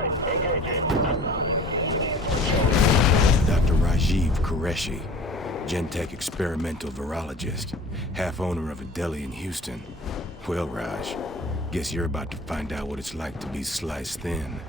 site. Engaging. Dr. Rajiv Qureshi, Gentek experimental virologist, half owner of a deli in Houston. Well, Raj, guess you're about to find out what it's like to be sliced thin.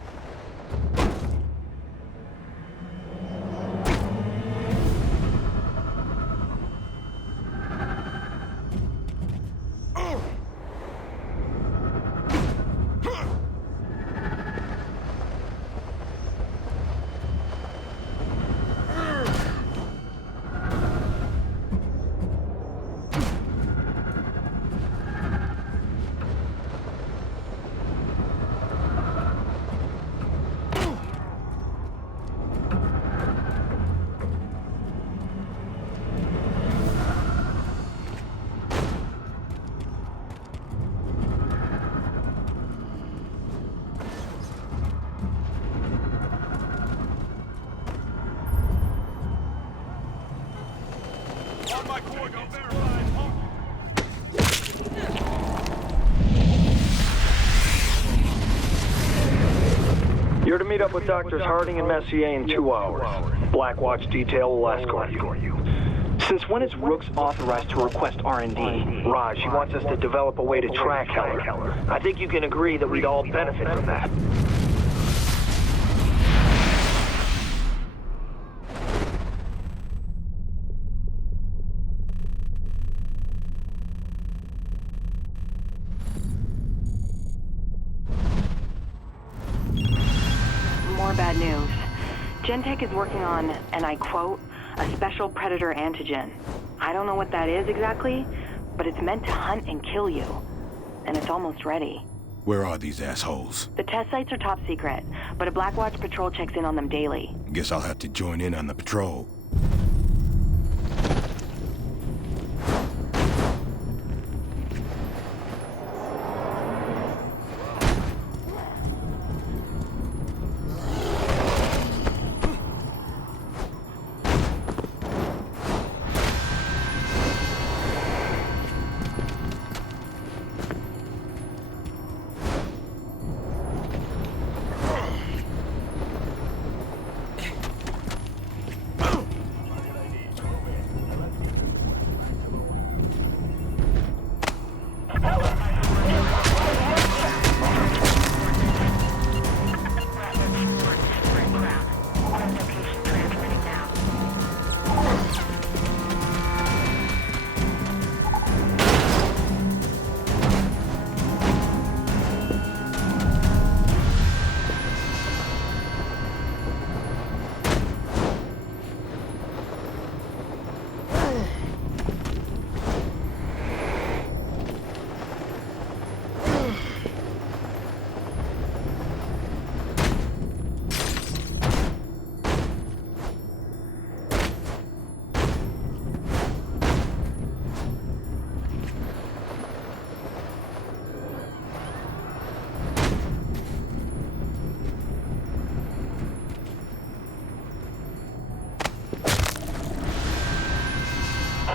You're to meet up with Doctors Harding and Messier in 2 hours. Blackwatch detail will escort you. Since when is Rooks authorized to request R&D? Raj, he wants us to develop a way to track Heller. I think you can agree that we'd all benefit from that. More bad news. Gentek is working on, and I quote, a special predator antigen. I don't know what that is exactly, but it's meant to hunt and kill you. And it's almost ready. Where are these assholes? The test sites are top secret, but a Blackwatch patrol checks in on them daily. Guess I'll have to join in on the patrol.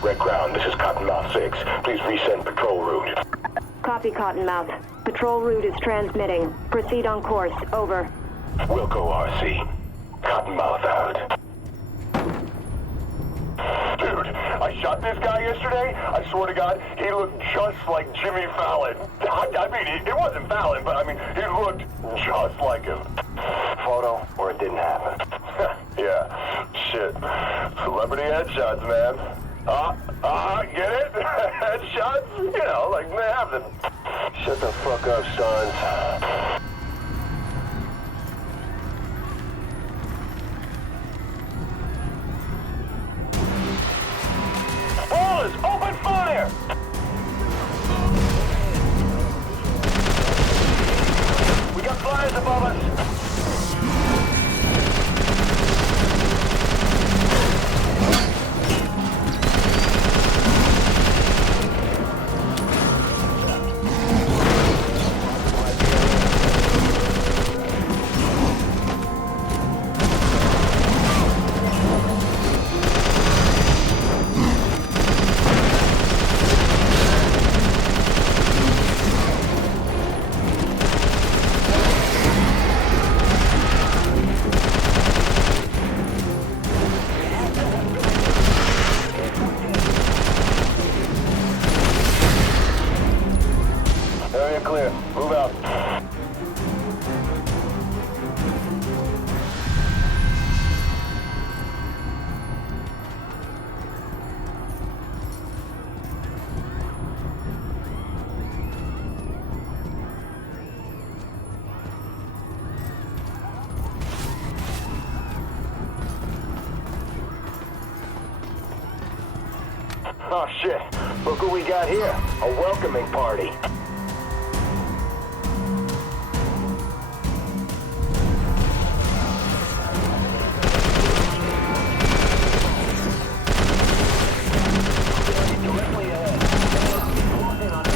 Red Ground, this is Cottonmouth 6. Please resend patrol route. Copy, Cottonmouth. Patrol route is transmitting. Proceed on course. Over. Wilco RC. Cottonmouth out. Dude, I shot this guy yesterday. I swear to God, he looked just like Jimmy Fallon. I mean, it wasn't Fallon, but I mean, he looked just like him. Photo, or it didn't happen. Yeah, shit. Celebrity headshots, man. Get it? Headshots? You know, like they have them. Shut the fuck up, sons. Ballers, open fire! We got flyers above us. Oh shit, look what we got here. A welcoming party. Directly ahead. Close in on it.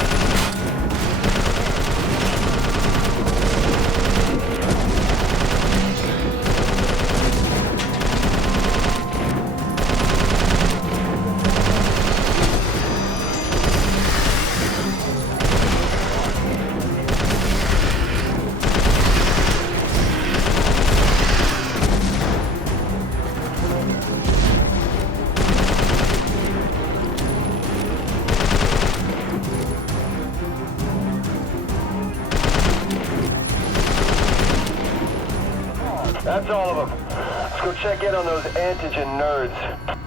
That's all of them. Let's go check in on those antigen nerds.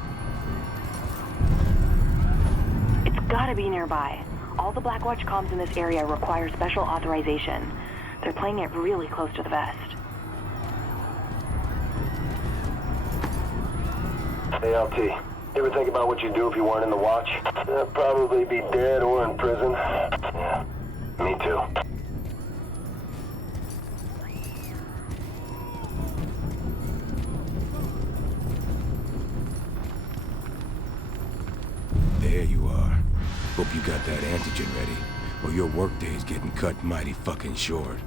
It's gotta be nearby. All the Blackwatch comms in this area require special authorization. They're playing it really close to the vest. Hey, LT. You ever think about what you'd do if you weren't in the watch? I'd probably be dead or in prison. Yeah, me too. There you are. Hope you got that antigen ready, or your workday's getting cut mighty fucking short.